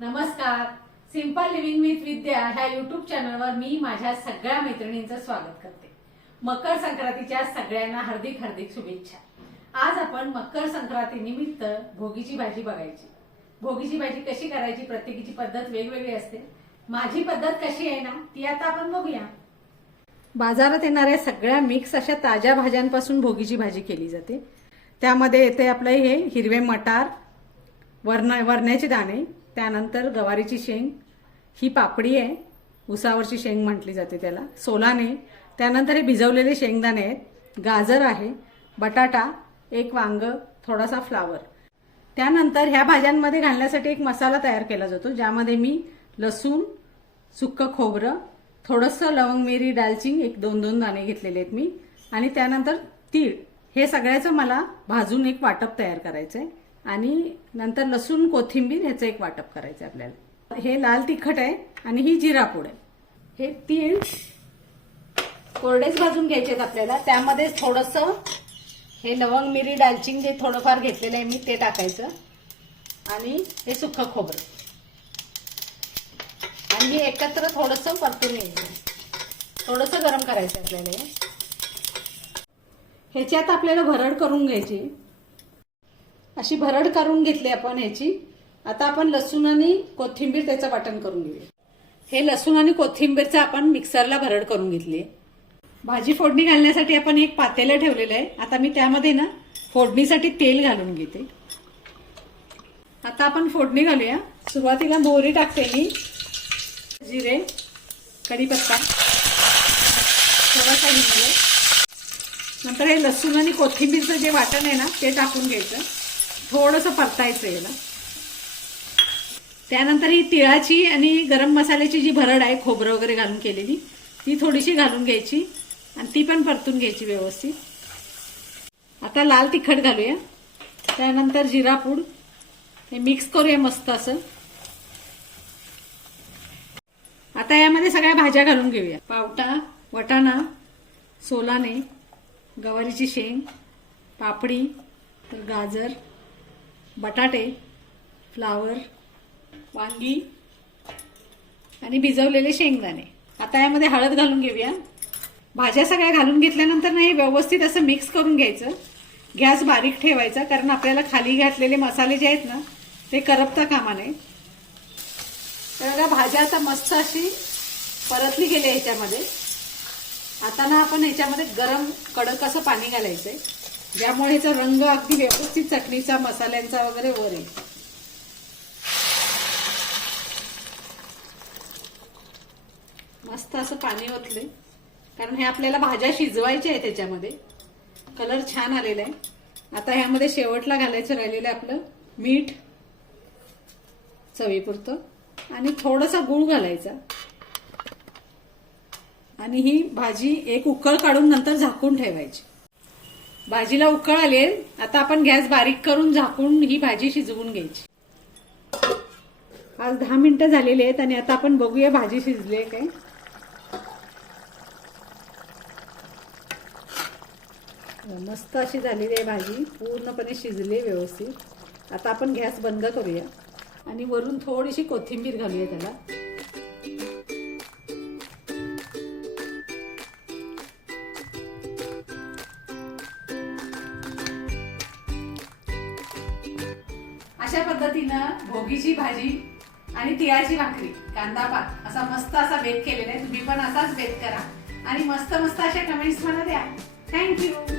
नमस्कार. Simple living with विद्या ह्या YouTube चॅनलवर मी माझ्या सगळ्या मैत्रिणींचं स्वागत करते. मकर संक्रांतीच्या सगळ्यांना हार्दिक हार्दिक शुभेच्छा. आज आपण मकर संक्रांती निमित्त भोगीची भाजी बघायची. भोगीची भाजी कशी करायची, प्रत्येकीची पद्धत वेगवेगळी असते. माझी पद्धत कशी आहे ना ती आता आपण बघूया. बाजारात येणाऱ्या सगळ्या मिक्स अशा ताज्या भाज्यांपासून भोगीची भाजी केली जाते. त्यामध्ये येते आपलं हे हिरवे मटार, वरण्याचे दाणे, त्यानंतर गवारीची शेंग, ही पापडी आहे, उसावरची शेंग म्हटली जाते त्याला, सोलाने, त्यानंतर हे भिजवलेले शेंगदाणे आहेत, गाजर आहे, बटाटा, एक वांग, थोडासा फ्लावर. त्यानंतर ह्या भाज्यांमध्ये घालण्यासाठी एक मसाला तयार केला जातो, ज्यामध्ये मी लसूण, सुक्कं खोबरं, थोडंसं लवंग, मिरी, दालचिनी, एक दोन दाणे घेतलेले आहेत मी, आणि त्यानंतर तीळ, हे सगळ्याचं मला भाजून एक वाटप तयार करायचंय. आणि नंतर लसूण, कोथिंबीर ह्याचं एक वाटप करायचं आपल्याला. हे लाल तिखट आहे आणि ही जिरा पूड आहे. हे तीळ कोरडेच भाजून घ्यायचे आहेत आपल्याला. त्यामध्ये थोडंसं हे लवंग, मिरी, दालचिनी जे थोडंफार घेतलेलं आहे मी ते टाकायचं, आणि हे सुक्कं खोबरं, आणि हे एकत्र थोडंसं परतून घ्यायचं. थोडंसं गरम करायचं आपल्याला. ह्याच्यात आपल्याला भरड करून घ्यायची. अशी भरड करून घेतली आपण ह्याची. आता आपण लसूण आणि कोथिंबीर त्याचं वाटण करून घेऊया. हे लसूण आणि कोथिंबीरचं आपण मिक्सरला भरड करून घेतली. भाजी फोडणी घालण्यासाठी आपण एक पातेलं ठेवलेलं आहे. आता मी त्यामध्ये ना फोडणीसाठी तेल घालून घेते. आता आपण फोडणी घालूया. सुरुवातीला मोहरी टाकते मी, जिरे, कढीपत्ता, थोडासा हिंग, नंतर हे लसूण आणि कोथिंबीरचं जे वाटण आहे ना ते टाकून घ्यायचं. थोडंसं परतायचं याला. त्यानंतर ही तिळाची आणि गरम मसाल्याची जी भरड आहे, खोबरं वगैरे घालून केलेली, ती थोडीशी घालून घ्यायची आणि ती पण परतून घ्यायची व्यवस्थित. आता लाल तिखट घालूया, त्यानंतर जिरा पूड, हे मिक्स करूया मस्त असं. आता यामध्ये सगळ्या भाज्या घालून घेऊया. पावटा, वटाणा, सोलाने, गवारीची शेंग, पापडी, गाजर, बटाटे, फ्लावर, वांगी आणि भिजवलेले शेंगदाणे. आता यामध्ये हळद घालून घेऊया. भाज्या सगळ्या घालून घेतल्यानंतर ना हे व्यवस्थित असं मिक्स करून घ्यायचं. गॅस बारीक ठेवायचा, कारण आपल्याला खाली घातलेले मसाले जे आहेत ना ते करपता कामा नये. तर भाज्या आता मस्त अशी परतली गेली ह्याच्यामध्ये. आता ना आपण ह्याच्यामध्ये गरम कडक असं पाणी घालायचंय, ज्यामुळे ह्याचा रंग अगदी व्यवस्थित चटणीचा, मसाल्यांचा वगैरे वर येईल. मस्त असं पाणी ओतले, कारण हे आपल्याला भाज्या शिजवायच्या आहेत. त्याच्यामध्ये कलर छान आलेला आहे. आता ह्यामध्ये शेवटला घालायचं राहिलेलं आपलं मीठ चवीपुरतं, आणि थोडासा गूळ घालायचा. आणि ही भाजी एक उकळ काढून नंतर झाकून ठेवायची. भाजीला उकळ आले, आता आपण गॅस बारीक करून झाकून ही भाजी शिजवून घ्यायची. आज 10 मिनिटं झालेली आहेत आणि आता आपण बघूया भाजी शिजली आहे काय. मस्त अशी झालेली आहे भाजी, पूर्णपणे शिजली व्यवस्थित. आता आपण गॅस बंद करूया आणि वरून थोडीशी कोथिंबीर घालूया त्याला. अशा पद्धतीनं भोगीची भाजी आणि तिळाची भाकरी, कांदा पात असा मस्त असा बेत केलेला आहे. तुम्ही पण असाच बेत करा आणि मस्त मस्त अशा कमेंट्स मला द्या. थँक्यू.